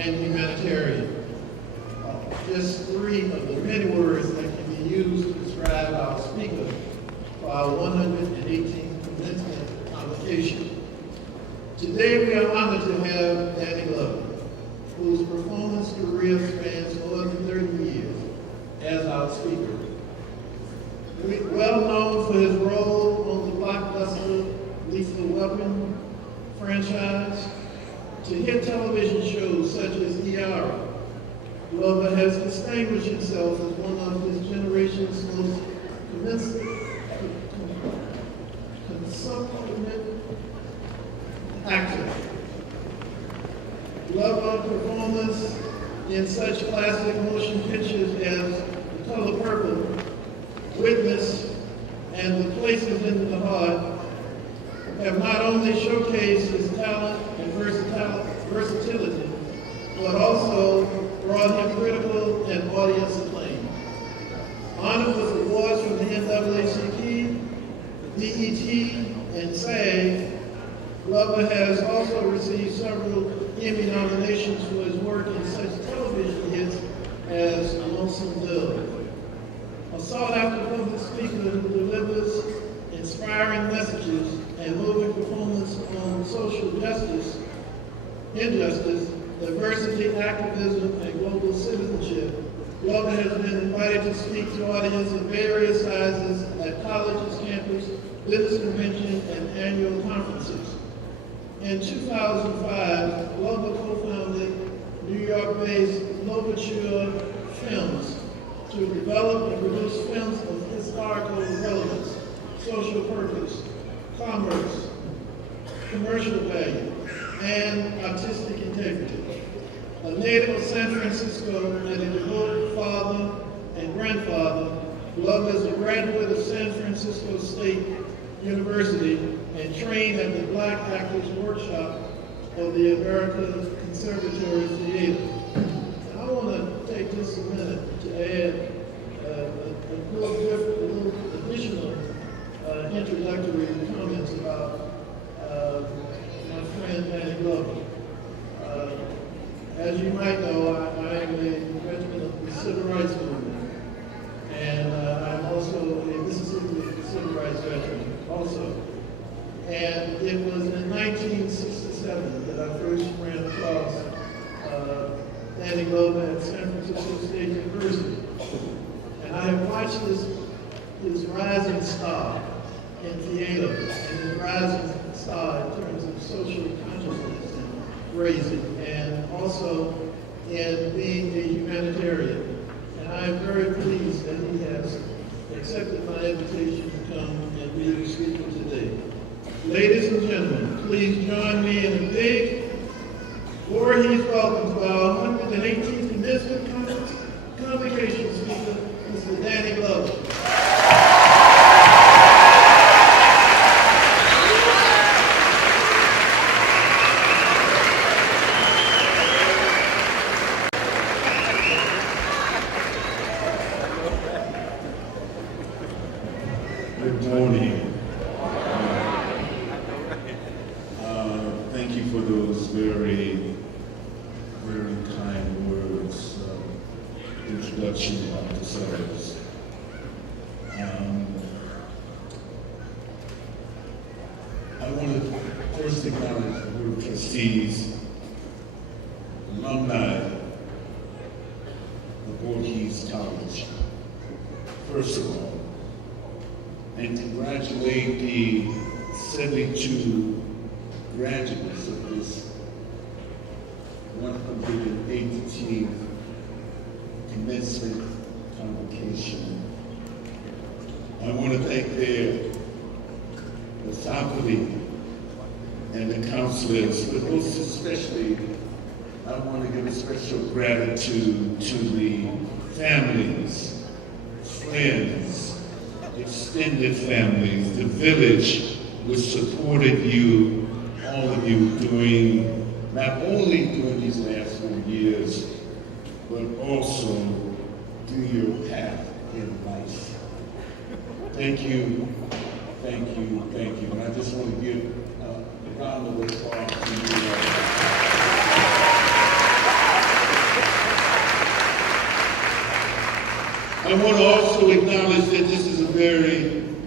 and humanitarian. Just three of the many words that can be used to describe our speaker for our 118th commencement convocation. Today we are honored to have Danny Glover, whose performance career spans more than 30 years as our speaker. Well known for his role on the blockbuster Lethal Weapon franchise, to hit television shows such as ER, Glover has distinguished himself as one of his generation's most consummate actors. Glover performance in such classic motion pictures as The Color Purple, Witness, and The Places in the Heart have not only showcased his talent and versatility, but also brought him critical and audience acclaim. Honored with awards from the NAACP, BET, and SAG, Glover has also received several Emmy nominations for his work in such television hits as Lonesome Dove. A sought-after public speaker who delivers inspiring messages and moving performance on social justice, injustice, diversity, activism, and global citizenship, Glover has been invited to speak to audiences of various sizes at colleges, campus, business conventions, and annual conferences. In 2005, Glover co-founded New York-based Louverture Films to develop and produce films of historical relevance, social purpose, commerce, commercial value, and artistic integrity. A native of San Francisco and a devoted father and grandfather, Glover is a graduate of San Francisco State University and trained at the Black Actors Workshop of the American Conservatory Theater. And I want to take just a minute to add a little additional introductory comments about my friend Danny Glover. As you might know, I am a veteran of the Civil Rights Movement, and I'm also a Mississippi Civil Rights veteran also. And it was in 1967 that I first ran across Danny Glover at San Francisco State University. And I have watched his rising star in theater and his rising star in terms of social consciousness and raising, and also in being a humanitarian. And I am very pleased that he has accepted my invitation to come and be your speaker today. Ladies and gentlemen, please join me in a big Voorhees welcome to our 118th commencement convocation speaker, Mr. Danny Glover. Good morning. Thank you for those very, very kind words, introduction about the service. I want to first acknowledge the Board of Trustees, alumni of Voorhees College, first of all, and congratulate the 72 graduates of this 118th commencement convocation. I want to thank the faculty and the counselors, but most especially, I want to give a special gratitude to the families, friends, extended families, the village which supported you, all of you, not only during these last 4 years, but also through your path in life. Thank you, thank you, thank you. And I just want to give a round of applause to you. I want to also acknowledge that this is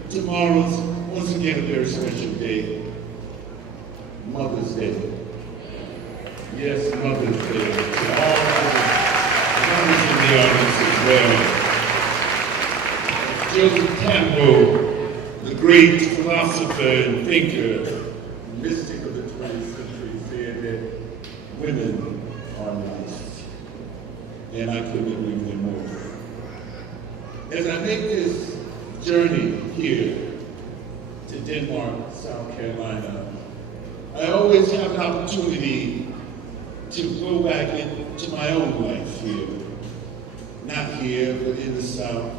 tomorrow's, once again, a very special day. Mother's Day. Yes, Mother's Day. To all mothers in the audience as well. Joseph Campbell, the great philosopher and thinker, mystic of the 20th century, said that women are nice. And I couldn't agree with him more. As I make this journey here to Denmark, South Carolina, I always have an opportunity to go back into my own life here. Not here, but in the South.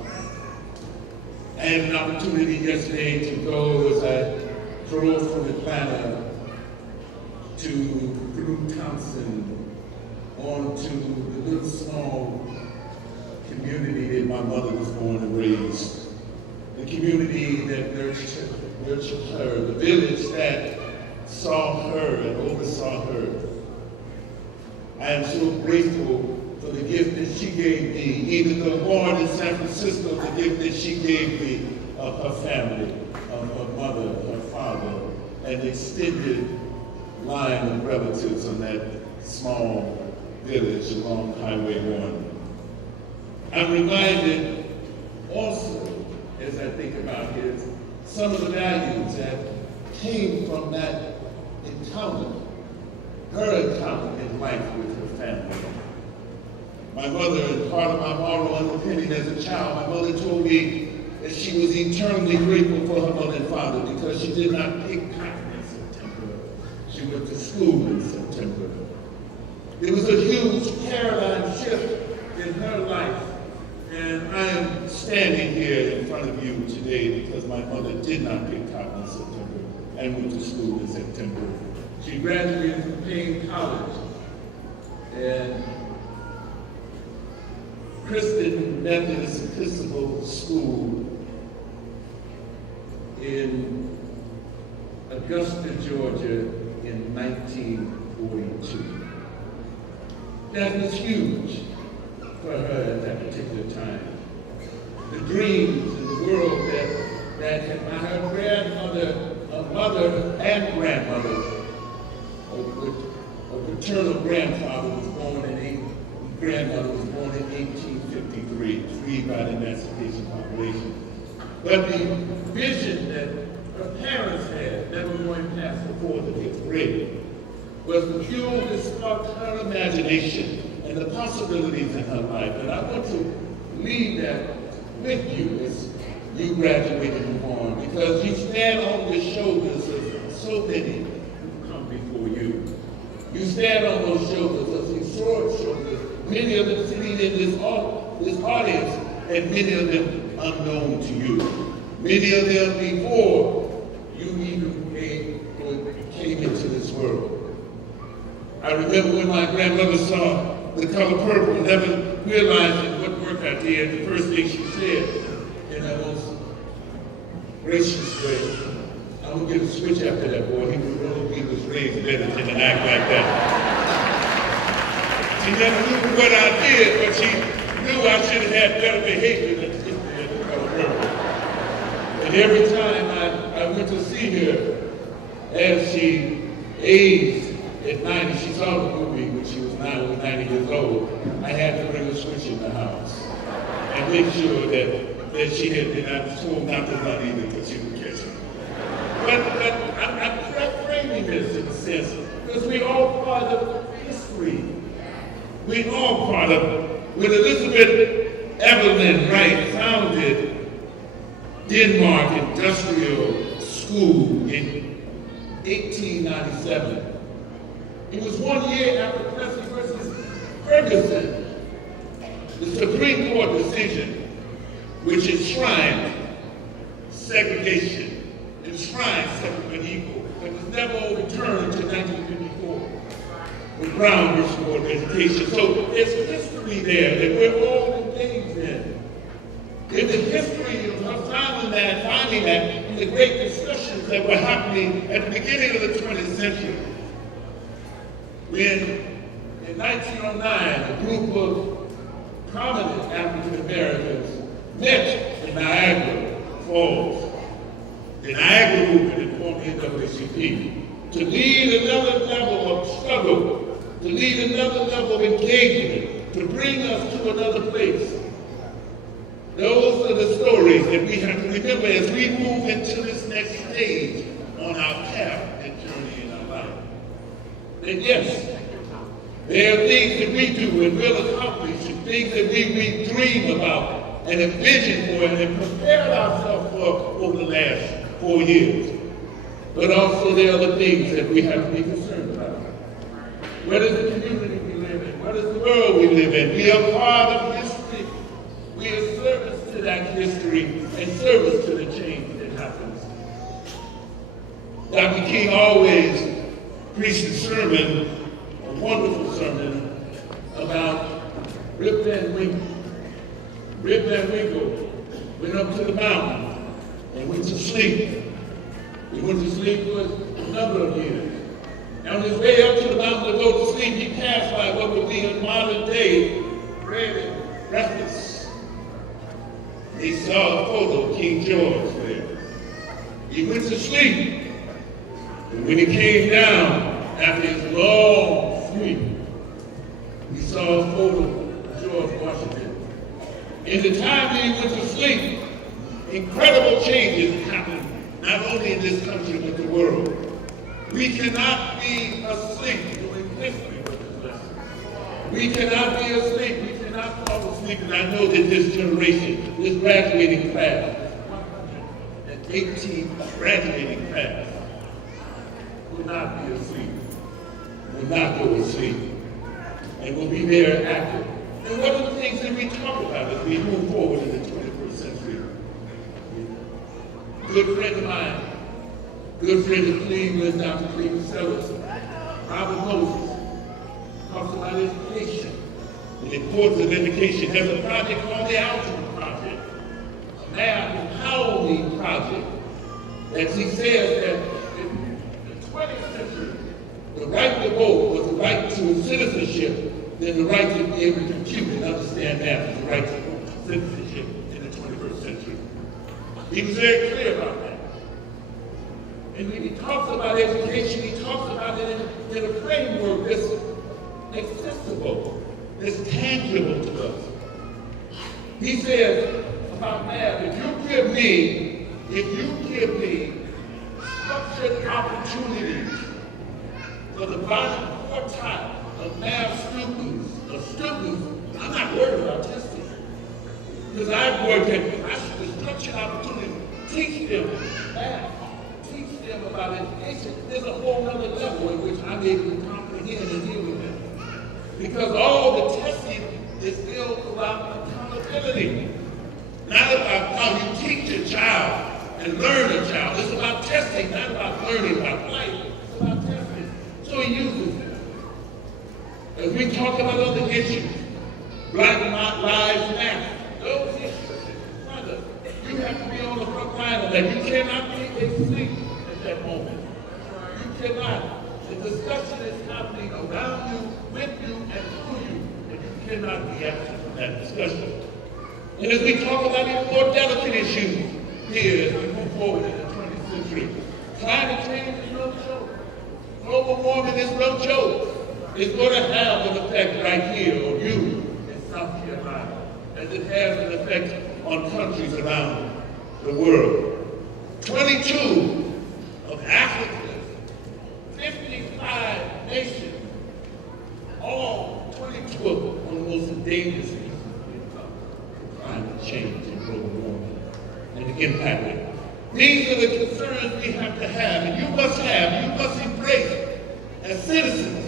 I had an opportunity yesterday to go as I drove from Atlanta to Brew Thompson on to the little small community that my mother was born and raised. The community that nurtured her, the village that saw her and oversaw her. I am so grateful for the gift that she gave me, even though born in San Francisco, the gift that she gave me of her family, of her mother, her father, an extended line of relatives on that small village along Highway 1. I'm reminded also, as I think about this, some of the values that came from that encounter, her encounter in life with her family. My mother, and part of my moral underpinning as a child, my mother told me that she was eternally grateful for her mother and father because she did not pick cotton in September. She went to school in September. It was a huge paradigm shift in her life. And I am standing here in front of you today because my mother did not pick cotton in September and went to school in September. She graduated from Payne College and Christian Methodist Episcopal School in Augusta, Georgia in 1942. That was huge for her at that particular time. The dreams in the world that had her grandmother, her mother and grandmother, a paternal grandfather was born in grandmother was born in 1853, freed by the Emancipation Proclamation. But the vision that her parents had, never going past before the 5th grade, was the fuel that sparked her imagination and the possibilities in her life. And I want to leave that with you as you graduate and move on, because you stand on the shoulders of so many who come before you. You stand on those shoulders, those historic shoulders, many of them sitting in this audience, and many of them unknown to you. Many of them before you even came into this world. I remember when my grandmother saw the color purple, never realizing what work I did, the first thing she said in her most gracious way, I'm gonna get a switch after that boy. He was raised better than to act like that. She never knew what I did, but she knew I should have had better behavior than to sit there in the color purple. And every time I went to see her, as she aged at 90, she saw the movie when she was 90 years old. I had to bring a switch in the house and make sure that she had been, I was told not to run either because she would catch me. But I'm framing this in a sense because we all part of history. We all part of it. When Elizabeth Evelyn Wright founded Denmark Industrial School in 1897, it was 1 year after Plessy versus Ferguson, the Supreme Court decision which enshrined segregation, enshrined separate but equal, but was never overturned until 1954 with Brown versus Board of Education. So there's history there that we're all engaged in. In the history of finding that in the great discussions that were happening at the beginning of the 20th century. When, in 1909, a group of prominent African Americans met in Niagara Falls. The Niagara movement in former NAACP, to lead another level of struggle, to lead another level of engagement, to bring us to another place. Those are the stories that we have to remember as we move into this next stage on our path and journey in our life. And yes, there are things that we do and will accomplish, and things that we dream about and envision for and have prepared ourselves for over the last 4 years. But also there are the things that we have to be concerned about. What is the community we live in? What is the world we live in? We are part of history. We are service to that history and service to the change that happens. Dr. King always preached a sermon, a wonderful sermon, about Rip Van Winkle. Rip Van Winkle went up to the mountain and went to sleep. He went to sleep for a number of years. And on his way up to the mountain to go to sleep, he passed by what would be a modern day bread and breakfast. He saw a photo of King George there. He went to sleep. And when he came down after his long sleep, he saw a photo of George Washington. In the time that he went to sleep, incredible changes happened, not only in this country, but the world. We cannot be asleep doing history with this lesson. We cannot be asleep. We cannot fall asleep. And I know that this generation, this graduating class, that 18 graduating class, will not be asleep, will not go to sleep, and will be there active. And what are the things that we talk about as we move forward in the 21st century? Good friend of mine, good friend of Cleveland, Dr. Cleveland Sellers, Robert Moses, talks about education, the importance of education. There's a project called the Algebra Project, a math empowerment project, that he says that in the 20th century, the right to vote was the right to citizenship, then the right to be able to compute and understand math is the right to citizenship in the 21st century. He was very clear about that. And when he talks about education, he talks about it in a framework that's accessible, that's tangible to us. He says about math, if you give me structured opportunities for the bottom quartile of math students, I'm not worried about testing. Because I've worked at the structured opportunity to teach them math, teach them about education. There's a whole other level in which I'm able to comprehend and deal with them. Because all the testing is built around accountability. Not about how you teach a child and learn a child. It's about testing, not about learning about life. It's about testing. So he uses it. As we talk about other issues, Black Lives Matter, those issues, brother, you have to be on the front line of that. You cannot be asleep at that moment. You cannot. The discussion is happening around you, with you, and through you, and you cannot be absent from that discussion. And as we talk about even more delicate issues here as we move forward in the 20th century, climate change is no joke. Global warming is no joke. It's going to have an effect right here on you in South Carolina, as it has an effect on countries around the world. 22 of Africa's 55 nations, all 22 of them on the most endangered species of climate change and global warming and the impact of it. These are the concerns we have to have, and you must embrace as citizens.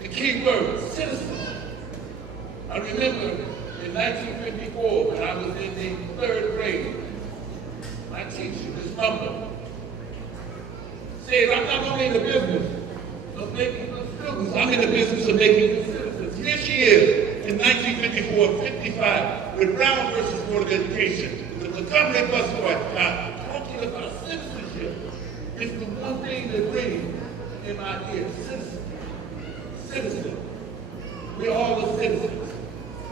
The key word, citizen. I remember in 1954 when I was in the 3rd grade, my teacher, Ms. Number, said, I'm not only in the business of making good students, I'm in the business of making good citizens. Here she is in 1954, 55, with Brown versus Board of Education, the Montgomery bus boy, talking about citizenship. It's the one thing that rings in my ear, citizen. We're all the citizens.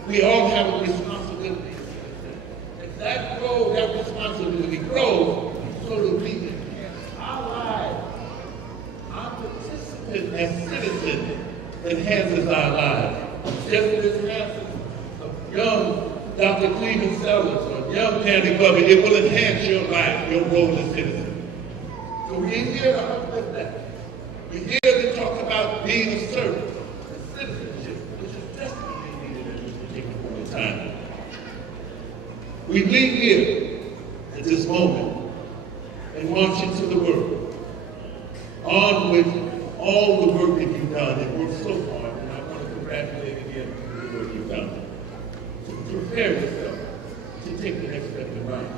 We all have a responsibility as citizens. And grow so that we enhance our lives. Our participant as citizens enhances our lives. Just as enhances a young Dr. Cleveland Sellers or young Danny Bubby, it will enhance your life, your role as citizen. So we're here to uplift that. We're here to talk about being a servant, and citizenship, which is desperately needed at this particular point in time. We leave here at this moment and launch into the world, armed with all the work that you've done and worked so hard, and I want to congratulate again for the work you've done. To prepare yourself to take the next step in life.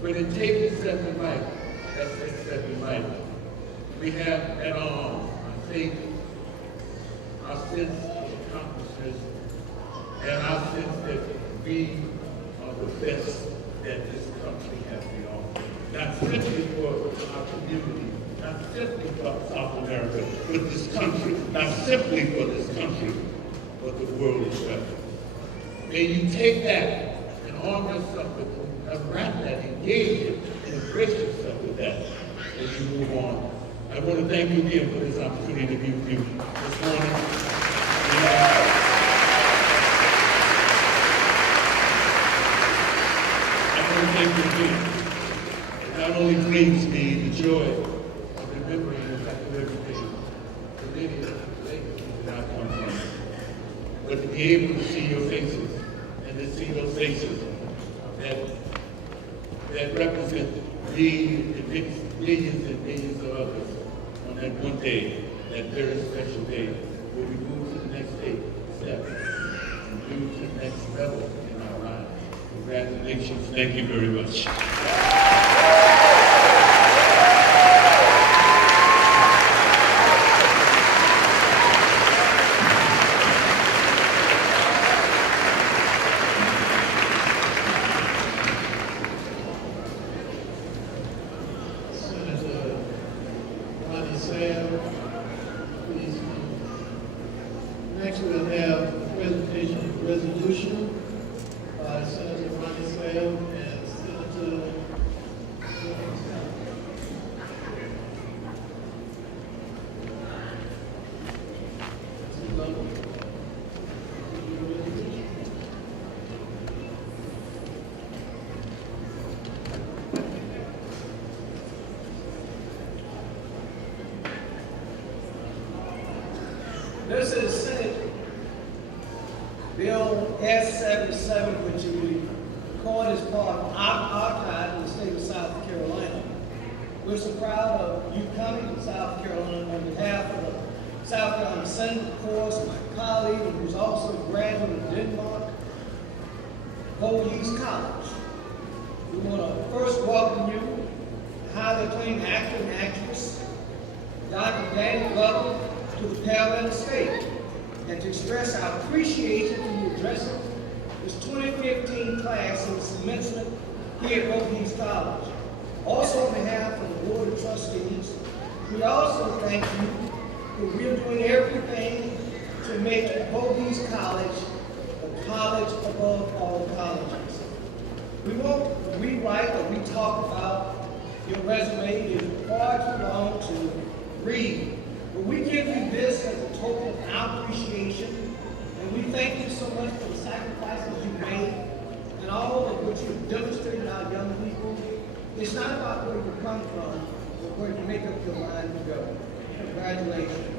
But in taking step in life, that next step in life, we have at our arms our faith, our sense of accomplishments, and our sense that we are the best that this country has to offer. Not simply for our community, not simply for South America, but this country, not simply for this country, but the world as well. May you take that and arm yourself with it, and wrap that, engage it, and embrace yourself with that as you move on. I want to thank you again for this opportunity to be with you this morning. I want to thank you again. It not only brings me the joy of remembering the fact of everything, the many places that I've come from, but to be able to see your faces, and to see those faces that represent me and millions and millions of others on that one day, that very special day, where we move to the next step and move to the next level in our lives. Congratulations. Thank you very much. Next, we'll have a presentation of the resolution by Senator Ronnie Sam and Senator This is Senate Bill S-77, which we record as part of our archive in the state of South Carolina. We're so proud of you coming to South Carolina on behalf of the South Carolina Senate, of course, my colleague, who's also a graduate of Denmark, Voorhees College. We want to first welcome you, highly acclaimed actor and actress, Dr. Danny Bubby, to the Carolina State, and to express our appreciation for you addressing this 2015 class in the commencement here at Voorhees College. Also on behalf of the Board of Trustees, we also thank you for we're doing everything to make Voorhees College the college above all colleges. We won't rewrite or we talk about your resume. It is far too long to read. But we give you this as a token of our appreciation, and we thank you so much for the sacrifices you made and all of what you've demonstrated to our young people. It's not about where you come from, but where you make up your mind to go. Congratulations.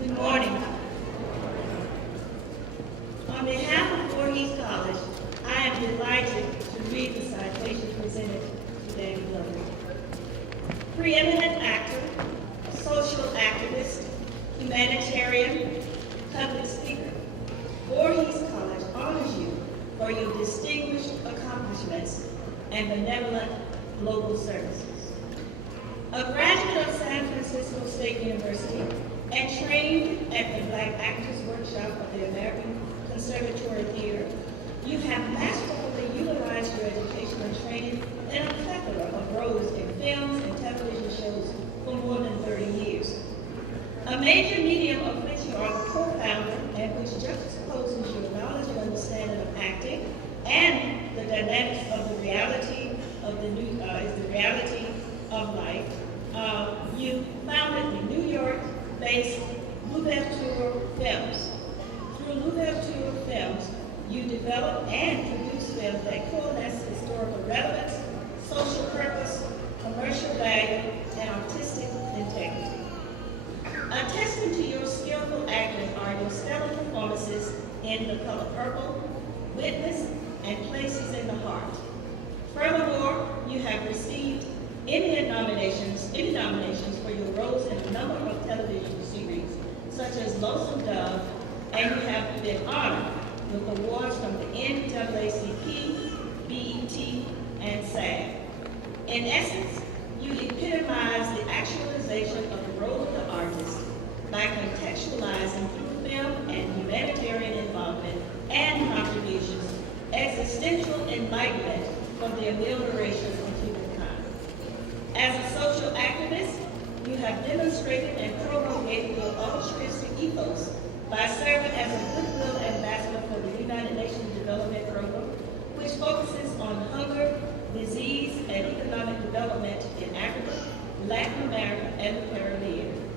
Good morning. On behalf of Voorhees College, I am delighted to read the citation presented to Danny Bubby. Preeminent actor, social activist, humanitarian, public speaker. Voorhees College honors you for your distinguished accomplishments and benevolent global services. A graduate of San Francisco State University and trained at the Black Actors Workshop of the American Conservatory Theater, you have masterfully utilized your educational training in a plethora of roles in films and television shows for more than 30 years. A major medium of which you are the co-founder and which juxtaposes your knowledge and understanding of acting and the dynamics of the reality of reality of life. You founded the New York-based Louverture Films. Through Louverture Films, you develop and produce films that coalesce historical relevance, social purpose, commercial value, and artistic integrity. Attesting to your skillful acting are your stellar performances in The Color Purple, Witness, and Places in the Heart. Furthermore, you have received Emmy nominations for your roles in a number of television series, such as Lonesome Dove, and you have been honored with awards from the NAACP, BET, and SAG. In essence, you epitomize the actualization of the role of the artist by contextualizing through film and humanitarian involvement and contributions, existential enlightenment for the amelioration of humankind. As a social activist, you have demonstrated and promulgated your altruistic ethos by serving as a goodwill ambassador for the United Nations Development Program, which focuses on hunger, disease, and economic development in Africa, Latin America, and the Caribbean.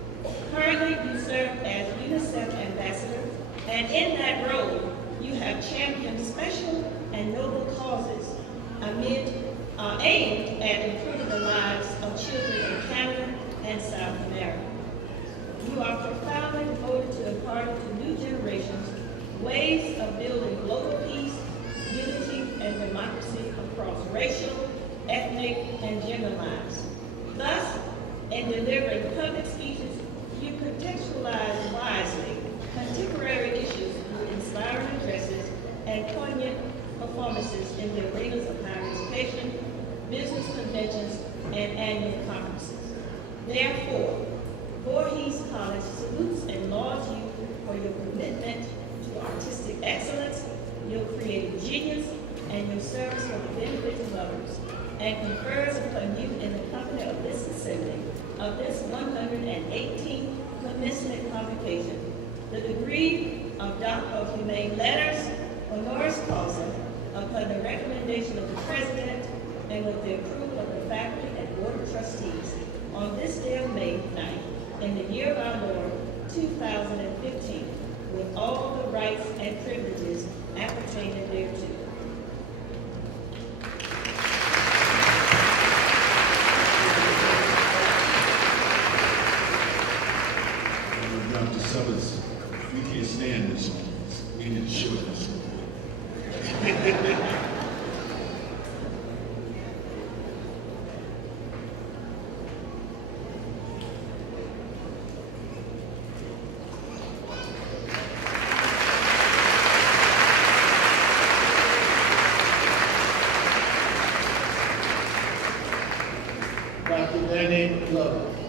Currently, you serve as UNICEF ambassador, and in that role, you have championed special and noble causes aimed at improving the lives of children in Canada and South America. You are profoundly devoted to imparting to new generations ways of building global peace, unity, and democracy across racial, ethnic, and gender lines. Thus, in delivering public speeches, you contextualize wisely contemporary issues through inspiring addresses and poignant performances in the arenas of higher education, business conventions, and annual conferences. Therefore, Voorhees College salutes and lauds you for your commitment to artistic excellence, your creative genius, and your service for the benefit of others, and confers upon you in the company of this assembly of this 118th Commencement Convocation the degree of Doctor of Humane Letters, honoris causa, upon the recommendation of the President and with the approval of the faculty and Board of Trustees on this day of May 9th, in the year of our Lord, 2015, with all the rights and privileges appertaining thereto. Dr. Summers, we can't stand this one. We need to show this one. Dr. Danny Glover.